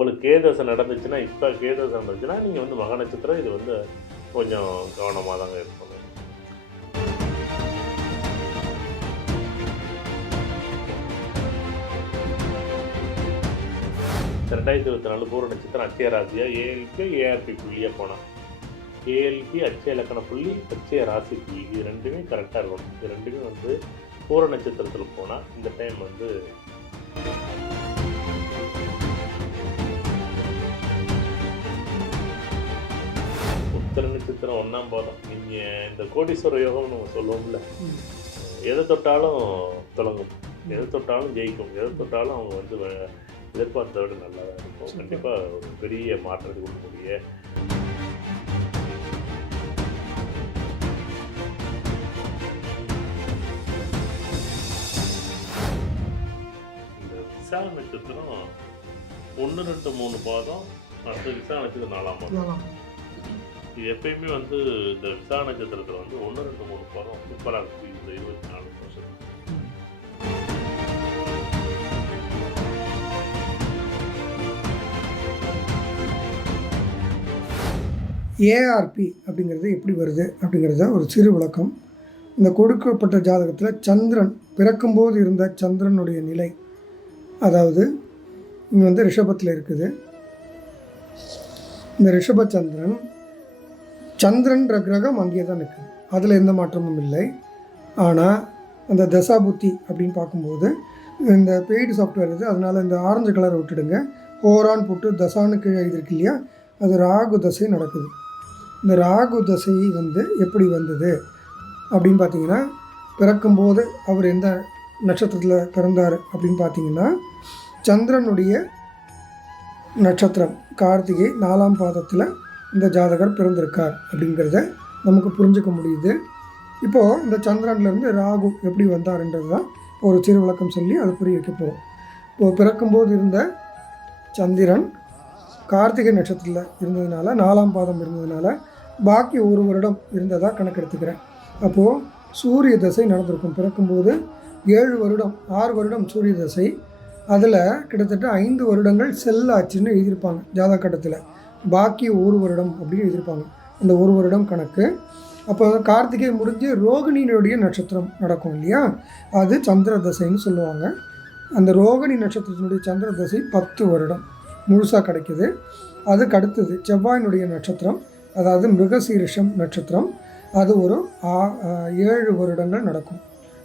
உங்களுக்கு கேதசை நடந்துச்சுன்னா இப்போ கேதசை நடந்துச்சுன்னா நீங்கள் வந்து மக நட்சத்திரம் இது வந்து கொஞ்சம் கவனமாக தாங்க இருக்கணும். ரெண்டாயிரத்தி இருபத்தி நாலு பூர நட்சத்திரம் அச்சய ராசியா ஏஎல்பி ஏஆர்பி புள்ளியாக போனான் ஏஎல்பி அச்சய இலக்கண புள்ளி அச்சய ராசி புள்ளி. இது ரெண்டுமே கரெக்டாக இருக்கணும். இது ரெண்டுமே வந்து பூர நட்சத்திரத்தில் போனால் இந்த டைம் வந்து நட்சத்திரம் ஒன்றாம் பாதம். நீங்கள் இந்த கோடீஸ்வர யோகம்னு நம்ம சொல்லுவோம்ல. எதை தொட்டாலும் தொடங்கும் எதை தொட்டாலும் ஜெயிக்கும். எதை தொட்டாலும் அவங்க வந்து எதிர்பார்த்ததை விட நல்லா இருக்கும். கண்டிப்பாக ஒரு பெரிய மாற்றத்தை கொடுக்கக்கூடிய இந்த விசா நட்சத்திரம் ஒன்று ரெண்டு மூணு பாதம் அடுத்து விசா நட்சத்திரம் நாலாம் பாதம். இது எப்பயுமே வந்து இந்த விசா நட்சத்திரத்தில் வந்து ஒன்று ரெண்டு மூணு படம் சூப்பராக இருக்குது இந்த இருபத்தி நாலு வருஷம். ஏஆர்பி அப்படிங்கிறது எப்படி வருது அப்படிங்கிறத ஒரு சிறு விளக்கம். இந்த கொடுக்கப்பட்ட ஜாதகத்தில் சந்திரன் பிறக்கும்போது இருந்த சந்திரனுடைய நிலை அதாவது இங்கே வந்து ரிஷபத்தில் இருக்குது. இந்த ரிஷபச்சந்திரன் சந்திரன்ற கிரகம் அங்கேயே தான் நிற்குது அதில் எந்த மாற்றமும் இல்லை. ஆனால் அந்த தசாபுத்தி அப்படின்னு பார்க்கும்போது இந்த பெய்டு சாஃப்ட்வேர் இது அதனால் இந்த ஆரஞ்சு கலரை விட்டுடுங்க. ஹோரான் போட்டு தசான்னு கீழே எழுதிருக்கு இல்லையா? அது ராகு தசை நடக்குது. இந்த ராகு தசை வந்து எப்படி வந்தது? அப்படின்னு பார்த்தீங்கன்னா பிறக்கும்போது அவர் எந்த நட்சத்திரத்தில் பிறந்தார் அப்படின்னு பார்த்தீங்கன்னா சந்திரனுடைய நட்சத்திரம் கார்த்திகை நாலாம் பாதத்தில் இந்த ஜாதகர் பிறந்திருக்கார் அப்படிங்கிறத நமக்கு புரிஞ்சுக்க முடியுது. இப்போது இந்த சந்திரன்லேருந்து ராகு எப்படி வந்தார்ன்றது தான் ஒரு சிறு விளக்கம் சொல்லி அதை புரிய வைக்க போகிறோம் இப்போது பிறக்கும்போது இருந்த சந்திரன் கார்த்திகை நட்சத்திரத்தில் இருந்ததுனால நாலாம் பாதம் இருந்ததுனால பாக்கி ஒரு வருடம் இருந்ததாக கணக்கெடுத்துக்கிறேன். அப்போது சூரிய தசை நடந்திருக்கும். பிறக்கும்போது ஏழு வருடம் ஆறு வருடம் சூரிய தசை. அதில் கிட்டத்தட்ட ஐந்து வருடங்கள் செல்லாச்சுன்னு எழுதியிருப்பாங்க ஜாதக கட்டத்தில் பாக்கி ஒரு வருடம் அப்படின்னு எழுதியிருப்பாங்க. அந்த ஒரு வருடம் கணக்கு. அப்போ கார்த்திகை முடிஞ்சு ரோகிணியினுடைய நட்சத்திரம் நடக்கும் இல்லையா? அது சந்திர தசைன்னு சொல்லுவாங்க. அந்த ரோகிணி நட்சத்திரத்தினுடைய சந்திர தசை பத்து வருடம். முழுசாக கிடைக்குது. அதுக்கு அடுத்தது செவ்வாயினுடைய நட்சத்திரம் அதாவது மிருகசீரிஷம் நட்சத்திரம். அது ஒரு ஆ- ஏழு வருடங்கள் நடக்கும்.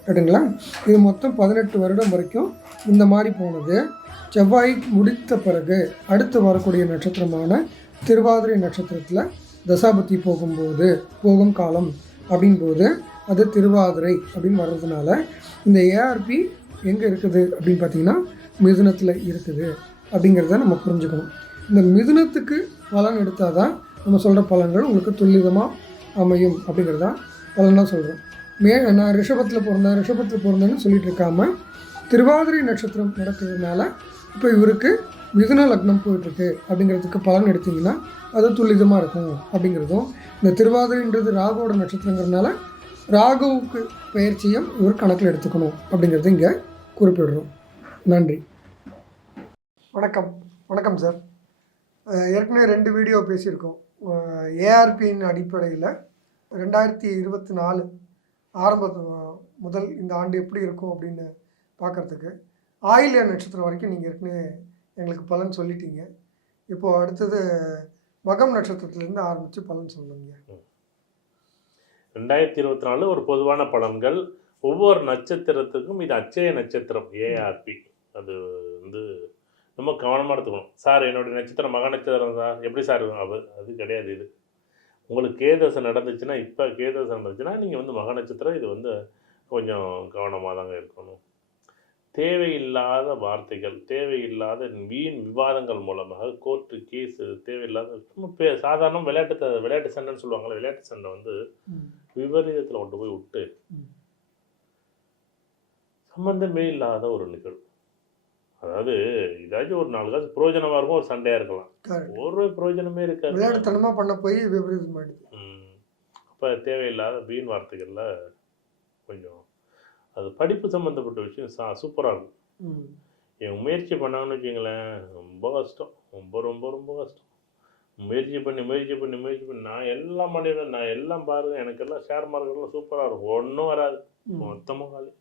ரைட்டுங்களா இது மொத்தம் பதினெட்டு வருடம் வரைக்கும் இந்த மாதிரி போனது. செவ்வாய் முடித்த பிறகு அடுத்து வரக்கூடிய நட்சத்திரமான திருவாதிரை நட்சத்திரத்தில் தசாபதி போகும்போது போகும் காலம் அப்படின்போது அது திருவாதிரை அப்படின்னு வர்றதுனால இந்த ஏஆர்பி எங்கே இருக்குது அப்படின்னு பார்த்தீங்கன்னா மிதுனத்தில் இருக்குது அப்படிங்கிறத நம்ம புரிஞ்சுக்கணும். இந்த மிதுனத்துக்கு பலன் எடுத்தால் தான் நம்ம சொல்கிற பலன்கள் உங்களுக்கு துல்லிதமாக அமையும் அப்படிங்கிறதா பலனாக சொல்கிறோம் மே நான் ரிஷபத்தில் பிறந்தேன் ரிஷபத்தில் பிறந்தேன்னு சொல்லிட்டு இருக்காமல் திருவாதிரை நட்சத்திரம் நடக்கிறதுனால இப்போ இவருக்கு மிதுன லக்னம் போயிட்டுருக்கு அப்படிங்கிறதுக்கு பலன் எடுத்தீங்கன்னா அது துல்லிதமாக இருக்கும் அப்படிங்கிறதும். இந்த திருவாதிரைன்றது ராகுவோட நட்சத்திரங்கிறதுனால ராகுவுக்கு பயிற்சியும் இவர் கணக்கில் எடுத்துக்கணும் அப்படிங்கிறது இங்கே குறிப்பிடுறோம். நன்றி. வணக்கம். வணக்கம் சார். ஏற்கனவே ரெண்டு வீடியோ பேசியிருக்கோம். ஏஆர்பியின் அடிப்படையில் ரெண்டாயிரத்தி இருபத்தி நாலு ஆரம்ப முதல் இந்த ஆண்டு எப்படி இருக்கும் அப்படின்னு பார்க்குறதுக்கு ஆயில்ய நட்சத்திரம் வரைக்கும் நீங்கள் ஏற்கனவே எங்களுக்கு பலன் சொல்லிட்டீங்க. இப்போது அடுத்தது மகம் நட்சத்திரத்துலேருந்து ஆரம்பித்து பலன் சொல்லுங்க. ரெண்டாயிரத்தி இருபத்தி நாலு ஒரு பொதுவான பலன்கள். ஒவ்வொரு நட்சத்திரத்துக்கும் இது அச்சய நட்சத்திரம் ஏஆர்பி அது வந்து ரொம்ப கவனமாக எடுத்துக்கணும். சார் என்னுடைய நட்சத்திரம் மக நட்சத்திரம் சார் எப்படி சார் அது அது கிடையாது இது. உங்களுக்கு கேதசை நடந்துச்சுன்னா இப்போ கேதசை நடந்துச்சுன்னா நீங்கள் வந்து மக நட்சத்திரம் இது வந்து கொஞ்சம் கவனமாக தாங்க இருக்கணும். தேவையில்லாத வார்த்தைகள் தேவையில்லாத வீண் விவாதங்கள் மூலமாக கோர்ட்டு கேஸு தேவையில்லாத சும்மா சாதாரண விளையாட்டு விளையாட்டு சண்டைன்னு சொல்லுவாங்கள்ல விளையாட்டு சண்டை வந்து விபரீதத்தில் கொண்டு போய் விட்டு. சம்பந்தமே இல்லாத ஒரு நிகழ்வு. அதாவது இதாச்சும் ஒரு நாலு காசு பிரயோஜனமாக இருக்கும் ஒரு சண்டையாக இருக்கலாம். ஒரு பிரயோஜனமே இருக்காது. விளையாட்டுத்தனமாக பண்ண போய் விபரீதம் ஆயிடுது அப்போ தேவையில்லாத வீண் வார்த்தைகளில் கொஞ்சம் அது படிப்பு சம்மந்தப்பட்ட விஷயம் சா சூப்பராக இருக்கும். என் முயற்சி பண்ணாங்கன்னு வச்சுங்களேன் ரொம்ப கஷ்டம். ரொம்ப ரொம்ப ரொம்ப கஷ்டம். முயற்சி பண்ணி முயற்சி பண்ணி முயற்சி பண்ணி நான் எல்லாம் பண்ணிடுவேன். நான் எல்லாம் பாருங்க எனக்கு எல்லாம் ஷேர் மார்க்கெட்லாம் சூப்பராக இருக்கும். ஒன்றும் வராது. மொத்தமாக காலி.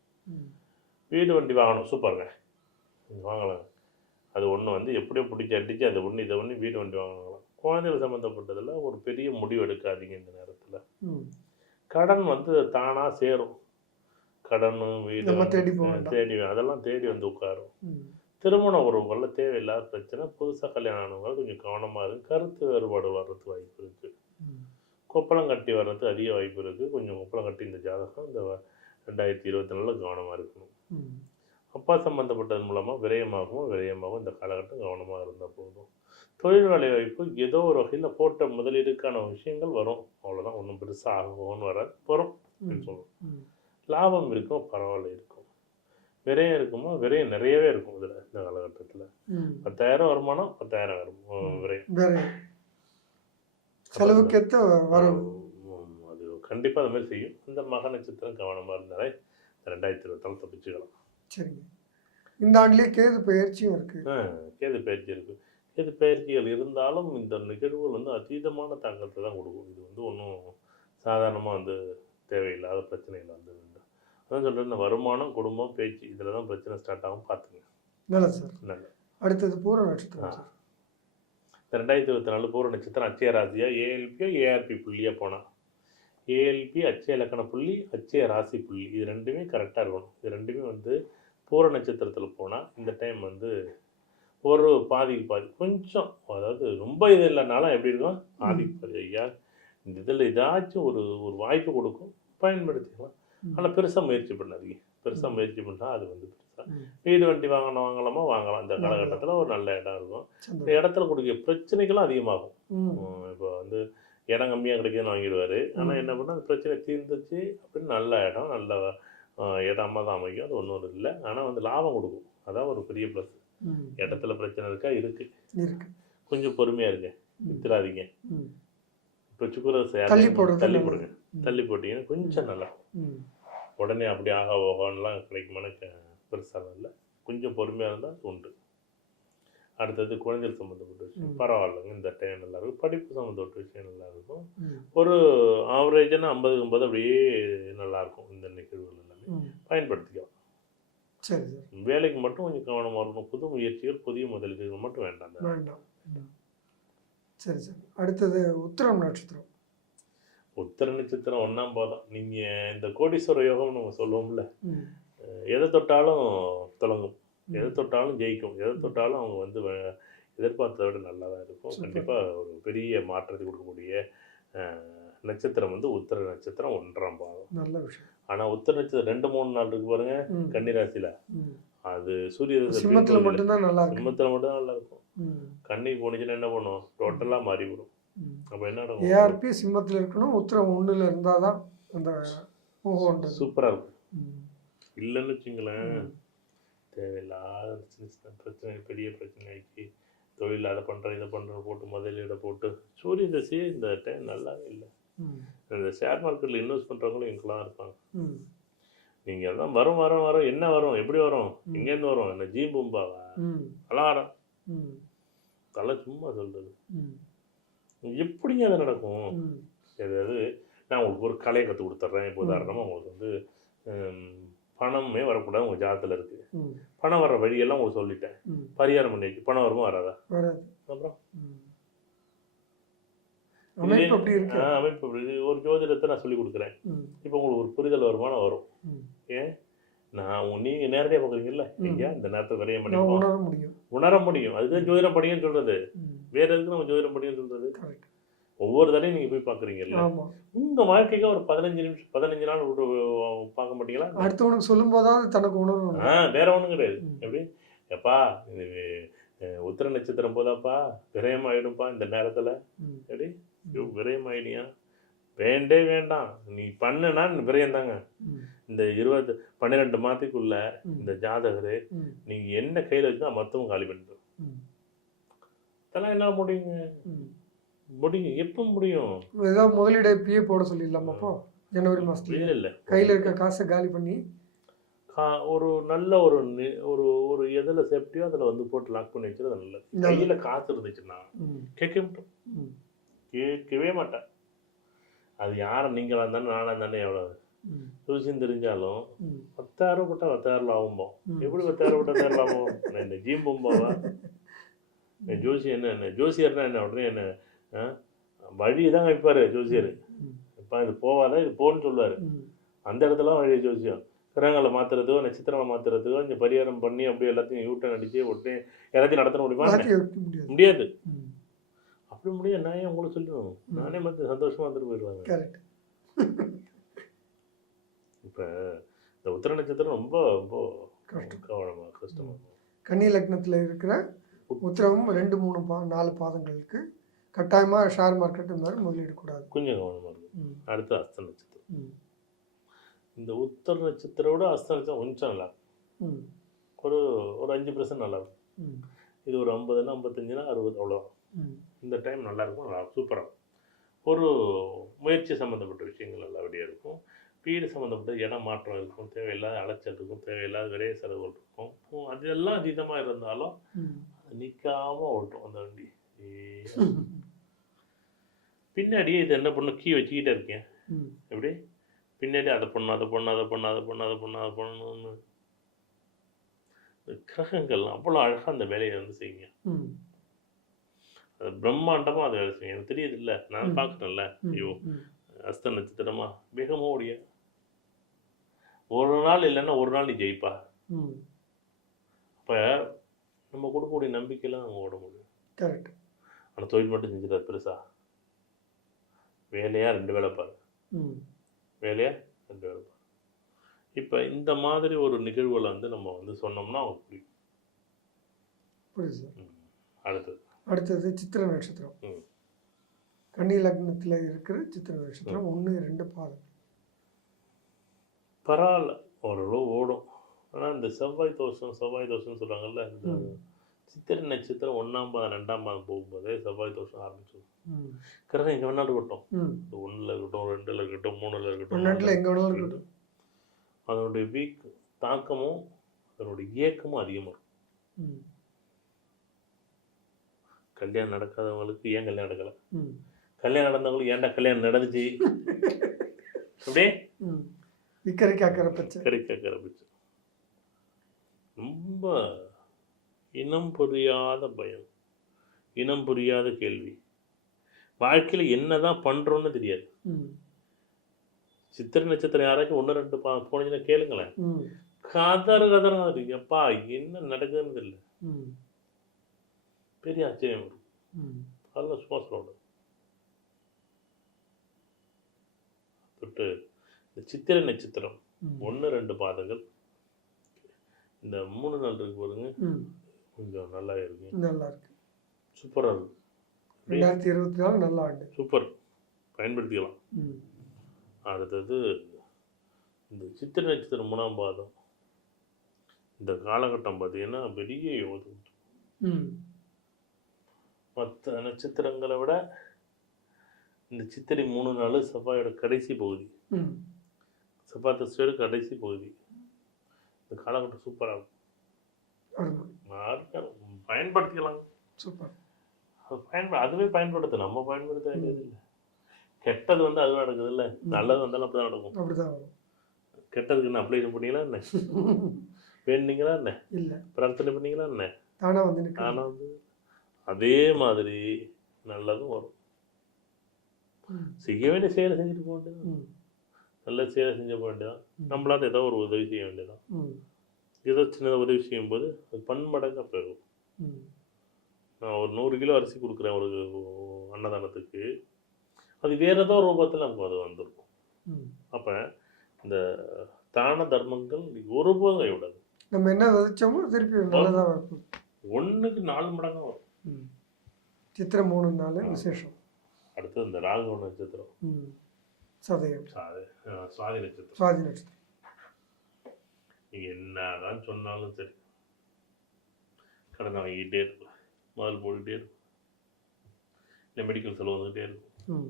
வீடு வண்டி வாங்கணும் சூப்பருங்க வாங்கலாம். அது ஒன்று வந்து எப்படியோ பிடிச்சி அடிச்சு அதை ஒன்று இதை ஒன்று வீடு வண்டி வாங்கலாம். குழந்தைகள் சம்மந்தப்பட்டதில் ஒரு பெரிய முடிவு எடுக்காதீங்க இந்த நேரத்தில். கடன் வந்து தானாக சேரும். கடன் வீடு தேடி. தேடி அதெல்லாம் தேடி வந்து உட்காரும். திருமண உறவுகளில் தேவையில்லாத பிரச்சனை புதுசாக கல்யாணம் ஆனவங்க கொஞ்சம் கவனமாக இருக்கு கருத்து வேறுபாடு வர்றதுக்கு வாய்ப்பு இருக்குது. கொப்பளம் கட்டி வர்றதுக்கு அதிக வாய்ப்பு இருக்குது கொஞ்சம் கொப்பளம் கட்டி இந்த ஜாதகம் இந்த ரெண்டாயிரத்தி இருபத்தி நாலில் கவனமாக இருக்கணும். அப்பா சம்மந்தப்பட்டது மூலமாக விரயமாகவும் விரயமாகவும் இந்த காலகட்டம் கவனமாக இருந்தால் போதும். தொழில் வேலை வாய்ப்பு ஏதோ ஒரு வகையில் போட்ட முதலீடுக்கான விஷயங்கள் வரும். அவ்வளோதான் ஒன்றும் பெருசாக ஆகும்னு வராது. வரும். அப்படின்னு சொல்லணும் ம். லாபம் இருக்கும் பரவாயில்ல இருக்கும். விரயம் இருக்குமா விரயம் நிறையவே இருக்கும் இதில் இந்த காலகட்டத்தில். பத்தாயிரம் வருமானம் பத்தாயிரம் வரும் விரயம். செலவுக்கேற்ற வரவு உம், அது கண்டிப்பாக அது மாதிரி செய்யும். இந்த மக நட்சத்திரம் கவனமாக இருந்தாலே ரெண்டாயிரத்தி இருபத்தாலும் தப்பிச்சுக்கலாம். சரிங்க. இந்த ஆண்டுலேயே கேது பயிற்சியும் இருக்கு. கேது பயிற்சி இருக்கு. கேது பயிற்சிகள் இருந்தாலும் இந்த நிகழ்வுகள் வந்து அதீதமான தாக்கத்தை தான் கொடுக்கும். இது வந்து ஒன்றும் சாதாரணமாக வந்து தேவையில்லாத பிரச்சனைகள் வந்து அதான் சொல்கிறேன் இந்த வருமானம் குடும்பம் பேச்சு இதில் தான் பிரச்சனை ஸ்டார்ட் ஆகும் பார்த்துங்க. நல்லது சார். நல்ல அடுத்தது பூர நட்சத்திரம் இந்த ரெண்டாயிரத்தி இருபத்தி நாலு பூர்வ நட்சத்திரம் அச்சய ராசியா ஏஎல்பியோ ஏஆர்பி புள்ளியாக போனால் ஏஎல்பி அச்சய இலக்கண புள்ளி அச்சய ராசி புள்ளி. இது ரெண்டுமே கரெக்டாக இருக்கணும். இது ரெண்டுமே வந்து பூர நட்சத்திரத்தில் போனால் இந்த டைம் வந்து ஒரு பாதிக்கு பாதி கொஞ்சம் அதாவது ரொம்ப இது இல்லைனாலும் எப்படி இருக்கும்? பாதிக்கு பாதி. ஐயா இந்த இதில் ஏதாச்சும் ஒரு ஒரு வாய்ப்பு கொடுக்கும். பயன்படுத்திக்கலாம். ஆனால் பெருசாக முயற்சி பண்ணாதீங்க. பெருசாக முயற்சி பண்ணால் அது வந்து பெருசாக. வீடு வண்டி வாங்கணும் வாங்கலாமா. வாங்கலாம் இந்த காலகட்டத்தில் ஒரு நல்ல இடம் இருக்கும். இந்த. இடத்துல கொடுக்க பிரச்சனைகளும் அதிகமாகும். இப்போ வந்து இடம் கம்மியாக கிடைக்குதுன்னு வாங்கிடுவார். ஆனால். என்ன பண்ணால் அந்த பிரச்சனை தீர்ந்துச்சு அப்படின்னு நல்ல இடம் நல்ல இடமா தான் அமைக்கும். அது ஒன்றும் இல்லை. ஆனால் வந்து லாபம் கொடுக்கும். அதான் ஒரு பெரிய ப்ளஸ். இடத்துல பிரச்சனை இருக்கா? இருக்கு. கொஞ்சம் பொறுமையாக இருங்க. வித்துறாதீங்க. இப்போ சுக்குர தள்ளி. போடுங்க. தள்ளி போட்டீங்கன்னா கொஞ்சம் நல்லா. உடனே அப்படி ஆகா ஓகான்லாம் கிடைக்குமான பெருசாக இல்லை. கொஞ்சம் பொறுமையாக இருந்தால் உண்டு. அடுத்தது குழந்தைகள் சம்மந்தப்பட்ட விஷயம். பரவாயில்லைங்க. இந்த டைம் நல்லா இருக்கும். படிப்பு சம்மந்தப்பட்ட விஷயம் நல்லா இருக்கும். ஒரு ஆவரேஜான ஐம்பது ஐம்பது அப்படியே நல்லா இருக்கும். இந்த நிகழ்வுகள் எல்லாமே. பயன்படுத்திக்கலாம். சரி சார். வேலைக்கு மட்டும் கொஞ்சம் கவனமாக இருக்கணும். புது முயற்சிகள் புதிய முதலீடுகள் மட்டும் வேண்டாம். சரி சார். அடுத்தது உத்திரம் நட்சத்திரம். உத்தர நட்சத்திரம் ஒன்றாம் பாதம். நீங்கள் இந்த கோடீஸ்வர யோகம் நம்ம சொல்லுவோம்ல. எதை தொட்டாலும் தொடங்கும். எதை தொட்டாலும் ஜெயிக்கும். எதை தொட்டாலும் அவங்க வந்து எதிர்பார்த்ததை விட நல்லா தான் இருக்கும். கண்டிப்பாக ஒரு பெரிய மாற்றத்தை கொடுக்கக்கூடிய நட்சத்திரம் வந்து உத்தர நட்சத்திரம் ஒன்றாம் பாதம். நல்ல விஷயம். ஆனால் உத்தர நட்சத்திரம் ரெண்டு மூணு நாள் இருக்கு பாருங்க. கன்னிராசியில். அது சூரிய சிம்மத்துல மட்டும்தான் நல்லா சிம்மத்தில் மட்டும் தான் நல்லா இருக்கும். கன்னிக்கு போனுச்சுன்னா என்ன பண்ணும்? டோட்டலாக மாறிவிடும். அப்போ என்ன ஏஆர்பி சிம்மத்தில் இருக்கணும் உத்திரம் ஒன்றில் இருந்தால் தான் அந்த ஓஹோன்றது சூப்பராக இருக்கும். இல்லைன்னு வச்சுங்களேன். தேவையில்லாத பிரச்சனை பெரிய பிரச்சனைக்கு தொழில் அதை பண்ணுறேன் இதை பண்ணுறேன் போட்டு முதலீடை போட்டு சூரிய தசையே இந்த டைம் நல்லாவே இல்லை. இந்த ஷேர் மார்க்கெட்டில் இன்வெஸ்ட் பண்ணுறவங்களும் இங்கெல்லாம் இருப்பாங்க. நீங்கள் எல்லாம் வரும் வரும் வரும் என்ன வரும் எப்படி வரும். எங்கேருந்து வரும் என்ன ஜீ பூம்பாவா ம். அலாரம். தலை சும்மா சொல்கிறது. எப்படிங்க அது நடக்கும். அதாவது நான் உங்களுக்கு ஒரு கலையை கற்றுக் கொடுத்துட்றேன். இப்போ. உதாரணமாக உங்களுக்கு வந்து பணமே வரக்கூடாது உங்கள் ஜாதத்தில் இருக்குது ம். பணம் வர்ற வழியெல்லாம் உங்களுக்கு சொல்லிட்டேன். பரிகாரம் பண்ணி பணம் வருமா வராதா? அப்புறம். அமைப்பு அப்படி இருக்கு. ஒரு ஜோதிடத்தை நான் சொல்லி கொடுக்குறேன். இப்போ உங்களுக்கு ஒரு புரிதல் வருமானம் வரும். ஏன் நான் உ- நீங்க நேரடியாக பார்க்குறீங்கல்ல. ஐயா இந்த நேரத்தை உணர முடியும். உணர முடியும். அதுதான் ஜோதிடம் படிங்கன்னு சொல்றது. ம். வேற எதுக்கு நம்ம ஜோதிடம் படிங்கன்னு சொல்றது? ஒவ்வொரு தடையும் நீங்க போய் பார்க்குறீங்கல்ல ஆமாம் உங்க வாழ்க்கைக்கு ஒரு பதினஞ்சு நிமிஷம் பதினஞ்சு நாள் ஒரு பார்க்க மாட்டீங்களா? அடுத்தவனுக்கு சொல்லும்போது தனக்கு உணர்வு ஆ வேற ஒண்ணும் கிடையாது. எப்படி? எப்பா இது உத்திர நட்சத்திரம் போதாப்பா? விரயம் ஆயிடும்பா இந்த நேரத்துல. எப்படி? விரயம் ஆயிடியா வேண்டே வேண்டாம். நீ பண்ணுனா விரயம் தாங்க. இந்த இருபது பன்னிரெண்டு மாதத்துக்குள்ள. இந்த ஜாதகரு. நீங்க என்ன கையில வச்சா மொத்தமும் காலி பண்ணிட்டு ம். இதெல்லாம் என்ன முடியுங்க. முடியும் எப்போ முடியும்? ஏதாவது முதலீடு இப்பயே போட சொல்லிடலாமா அப்போ? ஜனவரி மாசத்துல. இல்ல இல்ல. கையில் இருக்க காசை காலி பண்ணி? ஒரு நல்ல ஒரு ஒரு ஒரு எதில் சேஃப்டியோ அதில் வந்து போட்டு லாக் பண்ணி வச்சுறது நல்லது. கையில் காசு இருந்துச்சுன்னா கேட்க மாட்டோம். கேட்கவே மாட்டேன். அது யாரை நீங்களாக இருந்தானே நானாக இருந்தானே எவ்வளோ ம். ஜோசியம் தெரிஞ்சாலும் பத்தாயிரம் போட்டால் பத்தாயிரம் ஆகும்போம். ம். எப்படி பத்தாயிரம் போட்டால் பத்தாயிரம் ஆகும் நான் இந்த ஜீம் பொம்பாவா என் ஜோசி என்ன என்ன ஜோசியர்னா என்ன உடனே என்ன? வழி தான் வைப்பார் ஜோசியர் இப்போ இது போவாத? இது போன்னு சொல்லுவார். அந்த இடத்துல வழி ஜோசியம் கிரகங்களை மாற்றுறதோ நட்சத்திரங்களை மாற்றுறதுக்கோ இந்த பரிகாரம் பண்ணி அப்படியே எல்லாத்தையும் யூட்டன் அடிச்சு உடனே எல்லாத்தையும் நடத்த முடியுமா? முடியாது. அப்படி முடியாது நான் ஏன் உங்களுக்கு சொல்லணும் நானே மற்ற சந்தோஷமா வந்துட்டு போயிடுவாங்க கரெக்ட். இப்போ இந்த உத்திர நட்சத்திரம் ரொம்ப ரொம்ப கஷ்டம். கவனமாக கஷ்டமாக கன்னி லக்னத்தில் இருக்கிற உத்திரமும் ரெண்டு மூணு பா நாலு பாதங்களுக்கு கட்டாயமாக ஷேர் மார்க்கெட் இந்த மாதிரி முதலீடக்கூடாது. கொஞ்சம் கவனமாக இருக்கும் அடுத்து அஸ்த நட்சத்திரம். இந்த உத்தர நட்சத்திரோட அஸ்த நட்சத்திரம் கொஞ்சம் நல்லா ஒரு ஒரு அஞ்சு பர்சன்ட் நல்லா இருக்கும். இது ஒரு ஐம்பதுனா ஐம்பத்தஞ்சுனா அறுபது அவ்வளோ இந்த டைம் நல்லா இருக்கும் நல்லா சூப்பராக ஒரு முயற்சி சம்மந்தப்பட்ட விஷயங்கள் நல்லபடியாக இருக்கும். வீடு சம்மந்தப்பட்ட இடம் மாற்றம் இருக்கும். தேவையில்லாத அலைச்சல் இருக்கும். தேவையில்லாத விரைய செலவுகள் இருக்கும். அதெல்லாம் அதீதமாக இருந்தாலும் நிற்காம ஓட்டும் அந்த வண்டி. பின்னாடியே இது என்ன பண்ணும் கீ வச்சுக்கிட்டே இருக்கேன் எப்படி பின்னாடி அதை பண்ணு அதை பண்ணு அதை பண்ணு அதை பண்ணு அதை பண்ணு அதை பண்ணணும்னு கிரகங்கள் அவ்வளோ அழகாக அந்த வேலையை வந்து செய்யுங்க அது பிரம்மாண்டமாக அதை வேலை செய்யுங்க எனக்கு தெரியுது இல்லை நான். பார்க்குறேன்ல ஐயோ அஸ்த நட்சத்திரமா மிகவும் ஓடிய ஒரு நாள் இல்லைன்னா ஒரு நாள் நீ ஜெயிப்பா அப்போ நம்ம கொடுக்கக்கூடிய நம்பிக்கையெல்லாம் நம்ம ஓட முடியும். கரெக்ட் ஆனால் தொழில் மட்டும் செஞ்சுட்டார் பெருசா. வேலையா ரெண்டு வேலை பாரு. ம். வேலையா ரெண்டு வேலை பாரு. இப்போ இந்த மாதிரி ஒரு நிகழ்வுகளை வந்து நம்ம வந்து சொன்னோம்னா அவங்க புரியும். புரியுது. அடுத்தது. அடுத்தது சித்திர நட்சத்திரம். கன்னி லக்னத்தில் இருக்கிற சித்திர நட்சத்திரம் ஒன்று ரெண்டு பாதம் பரவாயில்ல. ஓரளவு ஓடும். ஆனால் இந்த செவ்வாய் தோஷம் செவ்வாய் தோஷம்னு சொல்கிறாங்கல்ல இந்த. சித்திரை நட்சத்திரம் ஒன்றாம் பாதம் ரெண்டாம் பாதம் போகும்போதே செவ்வாய் தோஷம் ஆரம்பிச்சிடும் கிரகம் எங்கே வேணாலும் இருக்கட்டும். ம். ஒன்றில் இருக்கட்டும் ரெண்டில் இருக்கட்டும் மூணில் இருக்கட்டும் பன்னெண்டில் எங்கே வேணாலும் இருக்கட்டும். அதனுடைய வீக் தாக்கமும் அதனுடைய இயக்கமும் அதிகமாக இருக்கும். கல்யாணம் நடக்காதவங்களுக்கு ஏன் கல்யாணம் நடக்கலை? கல்யாணம் நடந்தவங்களுக்கு ஏன்டா கல்யாணம் நடந்துச்சு? அப்படியே? இக்கரை காக்கிற பச்சை கறி கேட்குற பிச்சு ரொம்ப இனம் புரியாத பயம். இனம் புரியாத கேள்வி. வாழ்க்கையில் என்னதான் பண்றோம்னு தெரியாது. ம். சித்திரை நட்சத்திரம் யாராச்சும் ஒன்று ரெண்டு பா போனீங்கன்னா கேளுங்களேன். ம். கதறு கதறா இருக்கு. எப்பா என்ன நடக்குதுன்னு தெரியல. பெரிய ஆச்சரியம். அதெல்லாம் சும்மா சொல்லணும் தொட்டு இந்த சித்திரை நட்சத்திரம் ஒன்று ரெண்டு பாதங்கள். இந்த மூணு நாள் இருக்கு பாருங்க. கொஞ்சம் நல்லா இருக்கு. நல்லா இருக்கு. சூப்பராக இருக்கு. ரெண்டாயிரத்தி இருபத்தி நாலு நல்ல ஆண்டு. சூப்பர். பயன்படுத்திக்கலாம். அடுத்தது இந்த சித்திரை நட்சத்திரம் மூணாம் பாதம். இந்த காலகட்டம் பார்த்தீங்கன்னா பெரிய யோகம். மற்ற நட்சத்திரங்களை விட இந்த சித்திரை மூணு நாள் செவ்வாயோட கடைசி பகுதி. செவ்வாய் தசையோட கடைசி பகுதி. இந்த காலகட்டம் சூப்பராக இருக்கும். பயன்படுத்திக்கலாம். சூப்பர் அது பயன்ப அதுவே பயன்படுத்து நம்ம பயன்படுத்த வேண்டியது இல்லை. கெட்டது வந்து அதுவே நடக்குது இல்லை. நல்லது வந்தாலும் அப்படி தான் நடக்கும். அப்படிதான் கெட்டதுக்கு என்ன அப்ளை பண்ணீங்களா என்ன? வேணுனீங்களா என்ன? இல்லை. பிரார்த்தனை பண்ணீங்களா என்ன? தானா வந்து ஆனால் வந்து அதே மாதிரி நல்லதும் வரும். செய்ய வேண்டிய செயலை செஞ்சுட்டு போக ம். நல்ல செயலை செஞ்ச வேண்டியதான் நம்மளால ஏதோ ஒரு உதவி செய்ய வேண்டியதான் ஏதோ சின்னதாக உதவி செய்யும்போது அது பன்மடங்காக பெறும் ம். நான் ஒரு நூறு கிலோ அரிசி கொடுக்குறேன் ஒரு அன்னதானத்துக்கு. அது வேற ஏதோ ரூபத்தில் நமக்கு அது வந்துருக்கும். அப்போ இந்த தான தர்மங்கள் ஒருபோதும் கைவிடாது. நம்ம என்ன விதைச்சோமோ திருப்பி நல்லதாக இருக்கும் ஒன்றுக்கு நாலு மடங்காக வரும். ம். சித்திரை மூணு நாள் விசேஷம். அடுத்து இந்த ராகவ நட்சத்திரம் சதயம் சாதி அஹ் சுவாதி நட்சத்திரம் சுவாதி நட்சத்திரம் நீங்கள் என்னதான் சொன்னாலும் சரி. கடன் வாங்கிக்கிட்டே இருக்கும் முதல் போட்டுக்கிட்டே இருக்கும். இல்லை மெடிக்கல் செலவு வந்துகிட்டே இருக்கும்.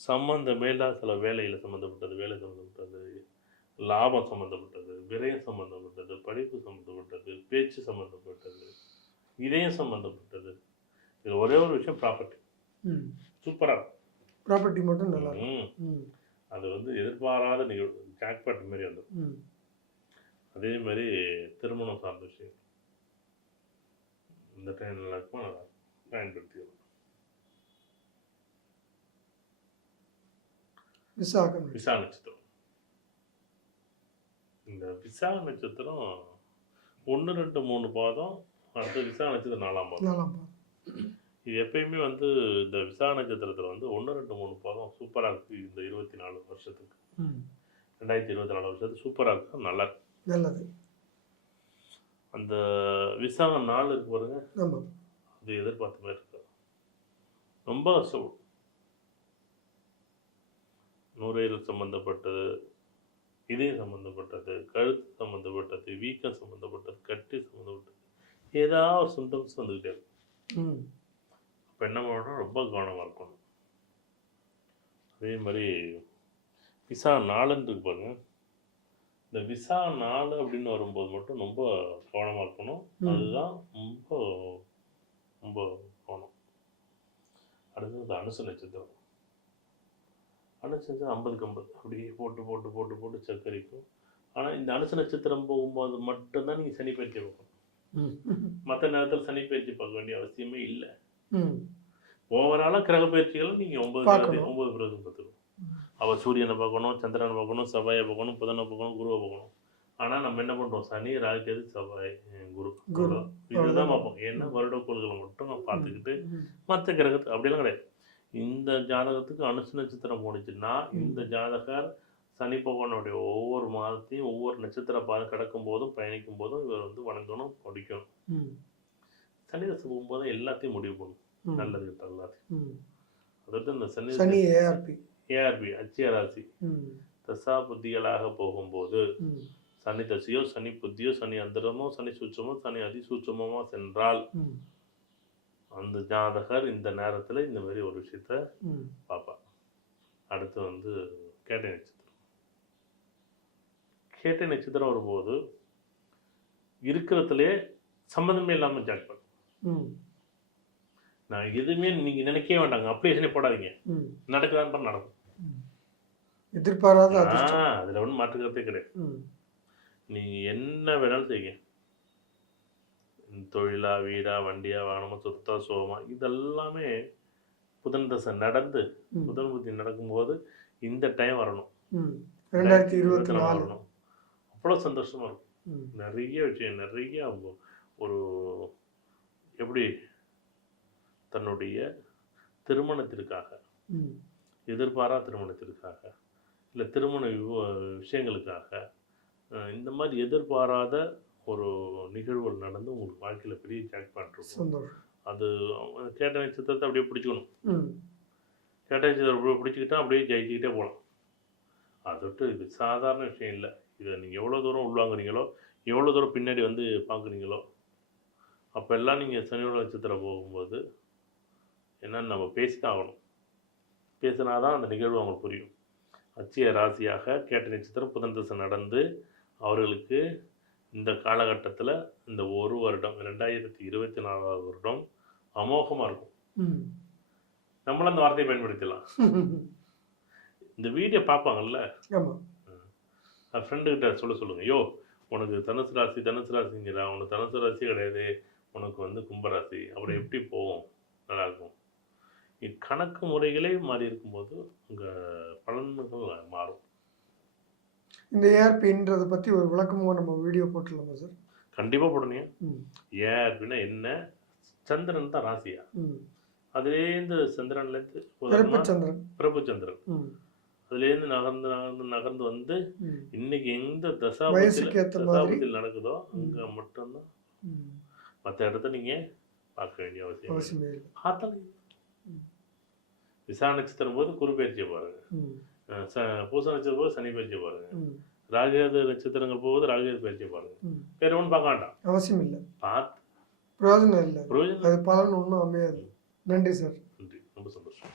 சம்மந்தமே இல்லாத சில வேலையில் சம்மந்தப்பட்டது வேலை சம்மந்தப்பட்டது லாபம் சம்மந்தப்பட்டது விரயம் சம்மந்தப்பட்டது படிப்பு சம்மந்தப்பட்டது பேச்சு சம்மந்தப்பட்டது இதயம் சம்மந்தப்பட்டது இது ஒரே ஒரு விஷயம் ப்ராப்பர்ட்டி சூப்பராக ப்ராப்பர்ட்டி மட்டும் நல்லா இருக்கும். அது வந்து எதிர்பாராத நிகழ்வு ஜாக்பாட் மாதிரி வந்துடும் அதே மாதிரி திருமணம் சார்ந்த விஷயம். இந்த டைம் நல்லா இருக்குமா நல்லா. பயன்படுத்திக்கலாம். விசாகம் விசா நட்சத்திரம். இந்த விசா நட்சத்திரம் ஒன்று ரெண்டு மூணு பாதம் அடுத்து விசா நட்சத்திரம் நாலாம் பாதம். இது எப்பயுமே வந்து இந்த விசா நட்சத்திரத்தில் வந்து ஒன்று ரெண்டு சூப்பராக இருக்குது இந்த இருபத்தி நாலு வருஷத்துக்கு ரெண்டாயிரத்தி இருபத்தி நாலு வருஷத்துக்கு சூப்பராக இருக்கு. நல்லா இருக்கு. நல்லது. அந்த விசாகம் நாள் இருக்கு பாருங்க. அது எதிர்பார்த்த மாதிரி இருக்கு. ரொம்ப கஷ்டப்படும் நுரையீரல் சம்மந்தப்பட்டது இதயம் சம்மந்தப்பட்டது கழுத்து சம்மந்தப்பட்டது வீக்கம் சம்மந்தப்பட்டது கட்டி சம்மந்தப்பட்டது ஏதாவது ஒரு சிம்டம்ஸ் வந்துக்கிட்டே இருக்கும் அப்போ என்ன பண்ணணும் ரொம்ப கவனமாக இருக்கணும். அதே மாதிரி விசா நாலுன்னு இருக்கு பாருங்க. இந்த விசா நாலு அப்படின்னு வரும்போது மட்டும் ரொம்ப கவனமாக இருக்கணும். அதுதான் ரொம்ப ரொம்ப கவனம். அடுத்தது அனுச நட்சத்திரம். அனுச ஐம்பதுக்கு ஐம்பது அப்படியே போட்டு போட்டு போட்டு போட்டு சக்கரிக்கும். ஆனால் இந்த அனுச நட்சத்திரம் போகும்போது மட்டும்தான் நீங்கள் சனி பயிற்சி பார்க்கணும் மற்ற நேரத்தில் சனி பயிற்சி பார்க்க வேண்டிய அவசியமே இல்லை. ஓவராலாக கிரக பயிற்சிகளை நீங்கள் ஒன்பது ஒன்பது கிரகம் பார்த்துக்கணும். அவள் சூரியனை பார்க்கணும் சந்திரனை பார்க்கணும் செவ்வாயை பார்க்கணும் புதனை பார்க்கணும் குருவை பார்க்கணும் ஆனால் நம்ம என்ன பண்ணுறோம் சனி ராகுகேது செவ்வாய் குரு குரு. இதுதான் பார்ப்போம் ஏன்னா வருடக்கோள்களை மட்டும் நம்ம பார்த்துக்கிட்டு. மற்ற கிரகத்து அப்படிலாம் கிடையாது இந்த ஜாதகத்துக்கு அனுசு நட்சத்திரம் போணுச்சுன்னா இந்த ஜாதகர் சனி பகவானுடைய ஒவ்வொரு மாதத்தையும் ஒவ்வொரு நட்சத்திர பாதம் கிடக்கும் போதும் பயணிக்கும் போதும் இவர் வந்து வணங்கணும் படிக்கணும். சனி தசை போகும்போது எல்லாத்தையும் முடிவு பண்ணும் ம். நல்லது கெட்ட எல்லாத்தையும். அதாவது இந்த சனி சனி ஏஆர்பி ஏஆர்பி அச்சிய ராசி. தசா புத்திகளாக போகும்போது சனி தசையோ சனி புத்தியோ சனி அந்தரமோ சனி சூட்சமோ சனி அதிசூட்சமோ சென்றால் அந்த ஜாதகர் இந்த நேரத்தில் இந்த மாதிரி ஒரு விஷயத்த பார்ப்பார். அடுத்து வந்து கேட்டை நட்சத்திரம். கேட்டை நட்சத்திரம் வரும்போது இருக்கிறதுலே சம்மந்தமே இல்லாமல் ஜாக் பண்ணும். ம். நான் எதுவுமே நீங்கள் நினைக்கவே வேண்டாங்க. அப்ளிகேஷனே போடாதீங்க. நடக்குதான்னு நடக்கும். எதிர்பாராத அதில் ஒன்றும் மாற்றுக்கிறதே கிடையாது. நீங்கள் என்ன வேணாலும் செய்யுங்க. தொழிலா வீடா வண்டியா வாகனமா சொத்தா சோகமா இதெல்லாமே புதன் தசை நடந்து. புதன் புத்தி நடக்கும்போது இந்த டைம் வரணும். ரெண்டாயிரத்தி இருபத்தி நாலு வரணும். அவ்வளோ சந்தோஷமா இருக்கும். நிறைய விஷயம் நிறைய ஒரு எப்படி தன்னுடைய திருமணத்திற்காக எதிர்பாரா திருமணத்திற்காக இல்லை திருமண விஷயங்களுக்காக இந்த மாதிரி எதிர்பாராத ஒரு நிகழ்வுகள் நடந்து உங்களுக்கு வாழ்க்கையில் பெரிய ஜாக்பாட் இருக்கும் அது கேட்ட நட்சத்திரத்தை அப்படியே பிடிச்சிக்கணும். கேட்ட நட்சத்திரம் அப்படியே பிடிச்சிக்கிட்டா அப்படியே ஜெயிச்சுக்கிட்டே போகலாம் அதை விட்டு இது சாதாரண விஷயம் இல்லை. இதை நீங்கள் எவ்வளோ தூரம் உள்வாங்குறீங்களோ எவ்வளோ தூரம் பின்னாடி வந்து பார்க்குறீங்களோ அப்போ எல்லாம் நீங்கள் சனியோட நட்சத்திரம் போகும்போது என்னன்னு நம்ம பேசிதான் ஆகணும். பேசினா தான் அந்த நிகழ்வு அவங்களுக்கு புரியும். அச்சிய ராசியாக கேட்ட நட்சத்திரம் புதன் திசை நடந்து அவர்களுக்கு இந்த காலகட்டத்தில் இந்த ஒரு வருடம் ரெண்டாயிரத்தி இருபத்தி நாலாவது வருடம் அமோகமாக இருக்கும். நம்மளும் அந்த வார்த்தையை பயன்படுத்திடலாம். இந்த வீடியோ பார்ப்பாங்கல்ல? ஃப்ரெண்டுக்கிட்ட சொல்ல சொல்லுங்க. யோ உனக்கு தனுசு ராசி தனுசு ராசிங்கிறா. உனக்கு தனுசு ராசி கிடையாது. உனக்கு வந்து கும்பராசி. அப்புறம் எப்படி போகும் நல்லா இருக்கும். இ- கணக்கு முறைகளே மாறி இருக்கும்போது உங்கள் பலன்கள் மாறும். இந்த ஏஆர்பின்றதை பற்றி ஒரு விளக்கமாக நம்ம வீடியோ போட்டுடலாமா சார்? கண்டிப்பாக போடணும் அப்படின்னா என்ன? சந்திரன் தான் ராசியா? அதுலேருந்து சந்திரன்லேருந்து பிறப்பு சந்திரன். பிரபு சந்திரன். அதுலேருந்து நகர்ந்து நகர்ந்து நகர்ந்து வந்து இன்னைக்கு எந்த தசாபத்தில். தசாபத்தில் நடக்குதோ அங்கே மட்டும்தான். மற்ற இடத்த நீங்கள் பார்க்க வேண்டிய அவசியம் இல்லை. விசா நட்சத்திரம் போது குரு பயிற்சியை பாருங்க. பூச நட்சத்திரம் போது சனி பயிற்சியை பாருங்க. ராகுகேது நட்சத்திரங்கள் போகுது ராகுகேது பயிற்சியை பாருங்க. வேற ஒன்றும் பார்க்க வேண்டாம். அவசியம் இல்லை. பார்த்து பிரயோஜனம் இல்லை. பிரயோஜனம் அது பலன் ஒன்றும் அமையாது. நன்றி சார். நன்றி. ரொம்ப சந்தோஷம்.